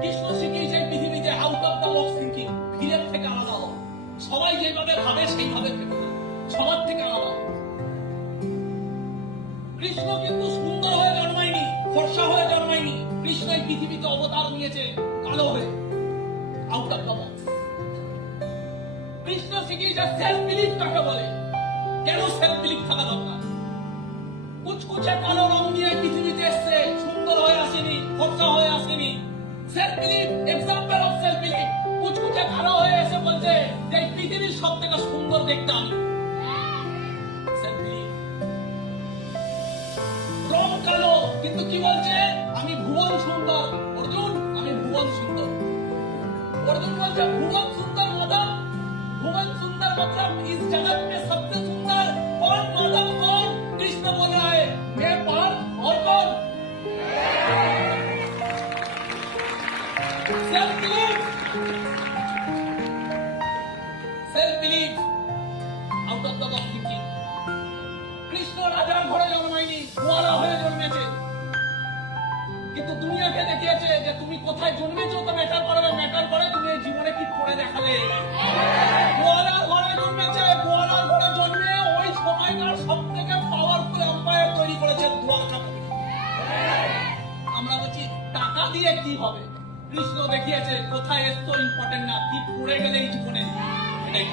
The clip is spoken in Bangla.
কৃষ্ণ শিখিয়েছে পৃথিবীতে out of the box thinking, ভিড়ের থেকে আলাদা হওয়া। সবাই যেভাবে ভাবে সেইভাবে ভেবে না, সবার থেকে আলাদা হওয়া। কৃষ্ণ কিন্তু সুন্দর হয়ে জন্মায়নি, ফর্সা হয়ে জন্মায়নি। কৃষ্ণ এই পৃথিবীতে অবতার নিয়েছে কালো হয়ে, out of the box. Krishna শিখিয়েছে সেলফ বিলিফ কাকে বলে, কেন সেলফ বিলিফ থাকা দরকার। কুচকুচে কালো রং দিয়ে পৃথিবীতে এসছে, সুন্দর হয়ে আসেনি, ফর্সা হয়ে আসেনি। Self belief, example of self belief. কুচকুচে কালো হয়ে এসে বলছে যে পৃথিবীর সব থেকে সুন্দর দেখতে আমি। Self belief. রং কালো কিন্তু কি বলছে, আমি ভুবন সুন্দর। অর্জুন, আমি ভুবন সুন্দর। অর্জুন বলছে ভুবন সুন্দর मतलब, भुवन सुंदर मतलब इस जगत में सबसे सुंदर कौन, माधव कौन? कृष्ण बोल रहा है मैं पार्थ और कौन? Self belief, self belief, out of the box thinking. Krishna রাজার ঘরে জন্মায়নি, গোয়ালা হয়ে জন্মেছে। কিন্তু দুনিয়াকে দেখিয়েছে যে তুমি কোথায় জন্মেছো তো ম্যাটার করবে, ম্যাটার করে তুমি এই জীবনে কি করে দেখালে। গোয়ালার ঘরে জন্মেছে, গোয়ালার ঘরে জন্মে ওই সময়কার সব থেকে পাওয়ারফুল এম্পায়ার তৈরি করেছে দ্বারকাপুরী। আমরা বলছি টাকা দিয়ে কি হবে, কৃষ্ণ দেখিয়েছে কোথায় এসছো ইম্পর্টেন্ট না, কি পড়ে গেলে এই জীবনে এটাই।